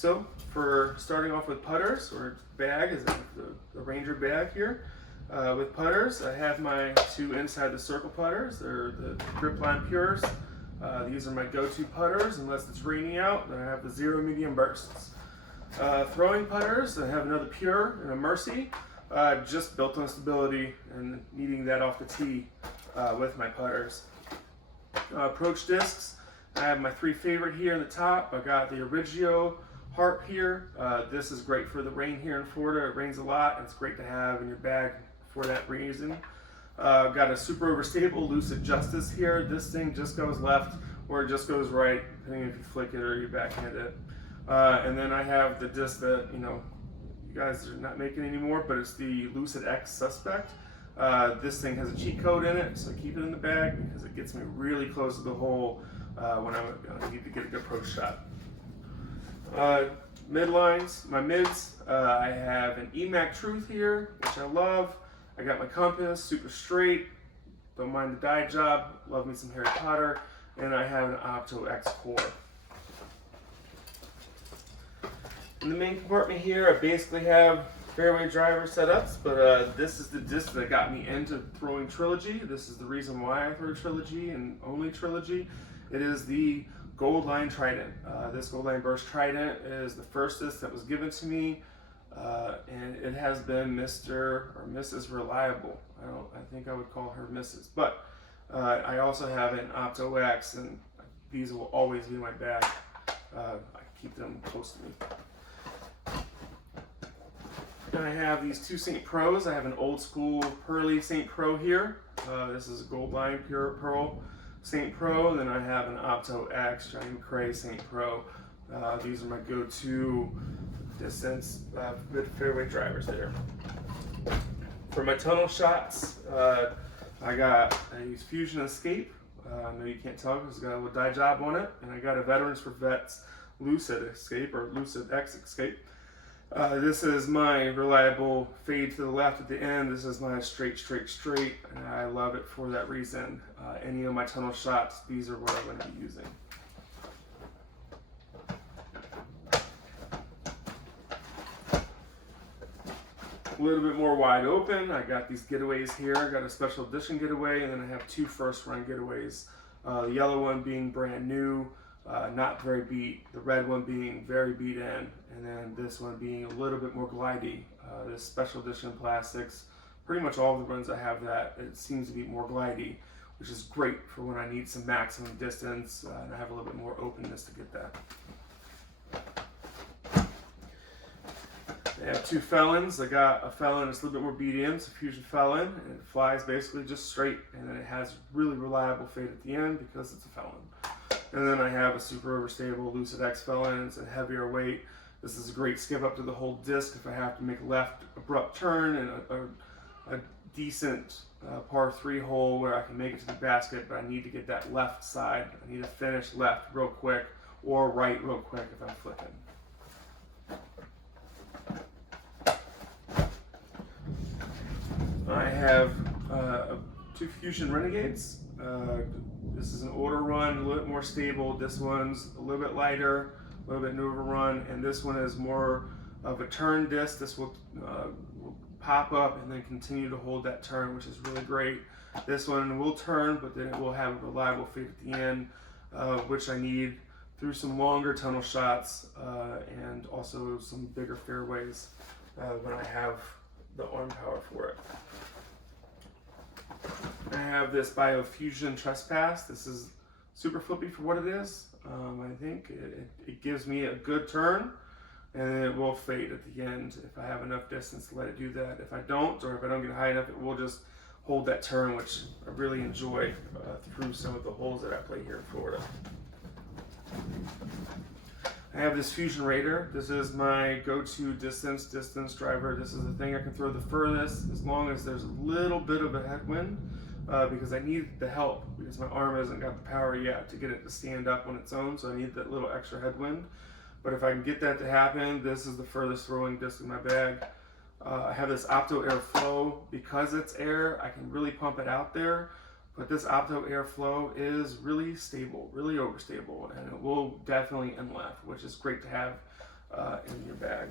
So for starting off with putters, or bag is the Ranger bag here. With putters, I have my two inside the circle putters. They're the Grip Line Pures. These are my go-to putters unless it's raining out. Then I have the Zero Medium Bursts. Throwing putters, I have another Pure and a Mercy, just built on stability and needing that off the tee with my putters. Approach discs, I have my three favorite here in the top. I got the Origio Harp here. This is great for the rain here in Florida. It rains a lot, and it's great to have in your bag for that reason. Got a super overstable Lucid Justice here. This thing just goes left or it just goes right, depending if you flick it or you backhand it. And then I have the disc that you guys are not making anymore, but it's the Lucid X Suspect. This thing has a cheat code in it, so I keep it in the bag because it gets me really close to the hole when I need to get a good approach shot. Midlines, my mids, I have an EMAC Truth here, which I love. I got my compass, super straight, don't mind the dye job, love me some Harry Potter, and I have an Opto X Core. In the main compartment here, I basically have fairway driver setups, but this is the disc that got me into throwing Trilogy. This is the reason why I throw Trilogy and only Trilogy. It is the Gold Line Trident. This Gold Line Burst Trident is the first disc that was given to me, and it has been Mr. or Mrs. Reliable. I think I would call her Mrs. But I also have an Opto X, and these will always be in my bag. I keep them close to me. And I have these two St. Pros. I have an old school Pearly St. Pro here. This is a Gold Line Pure Pearl St. Pro. Then I have an Opto X Johnny McRae St. Pro. These are my go-to distance mid fairway drivers there. For my tunnel shots, I use Fusion Escape. I know you can't tell because it's got a little dye job on it. And I got a Veterans for Vets Lucid Escape, or Lucid X Escape. This is my reliable fade to the left at the end. This is my straight, and I love it for that reason. Any of my tunnel shots, these are what I'm going to be using. A little bit more wide open. I got these getaways here. I got a special edition getaway, and then I have two first run getaways. The yellow one being brand new, not very beat. The red one being very beat in, and then this one being a little bit more glidey. This special edition plastics, pretty much all the runs I have that, it seems to be more glidey, which is great for when I need some maximum distance, and I have a little bit more openness to get that. I have two Felons. I got a Felon that's a little bit more beat in, it's a Fusion Felon, and it flies basically just straight, and then it has really reliable fade at the end because it's a Felon. And then I have a super overstable Lucid X Felon. It's a heavier weight. This is a great skip up to the whole disc if I have to make a left abrupt turn and a decent par 3 hole where I can make it to the basket, but I need to get that left side. I need to finish left real quick or right real quick if I'm flipping. I have two Fusion Renegades. This is an older run, a little bit more stable. This one's a little bit lighter, a little bit newer run, and this one is more of a turn disc. This will pop up and then continue to hold that turn, which is really great. This one will turn, but then it will have a reliable fade at the end, which I need through some longer tunnel shots and also some bigger fairways when I have the arm power for it. I have this Biofusion Trespass. This is super flippy for what it is. I think it gives me a good turn, and it will fade at the end if I have enough distance to let it do that. If I don't, or if I don't get high enough, it will just hold that turn, which I really enjoy through some of the holes that I play here in Florida. I have this Fusion Raider. This is my go-to distance driver. This is the thing I can throw the furthest as long as there's a little bit of a headwind because I need the help because my arm hasn't got the power yet to get it to stand up on its own, so I need that little extra headwind. But if I can get that to happen, this is the furthest throwing disc in my bag. I have this Opto Airflow. Because it's air, I can really pump it out there. But this Opto Airflow is really stable, really overstable, and it will definitely end left, which is great to have in your bag.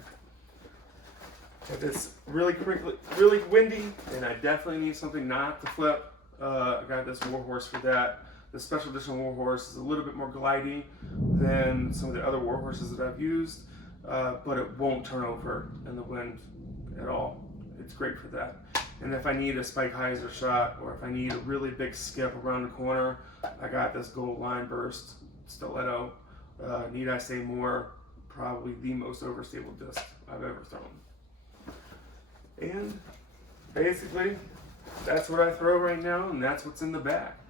If it's really crinkly, really windy, then I definitely need something not to flip. I got this Warhorse for that. The special edition Warhorse is a little bit more glidey than some of the other Warhorses that I've used, but it won't turn over in the wind at all. It's great for that. And if I need a Spike Heiser shot, or if I need a really big skip around the corner, I got this Gold Line Burst Stiletto. Need I say more? Probably the most overstable disc I've ever thrown. And basically, that's what I throw right now, and that's what's in the bag.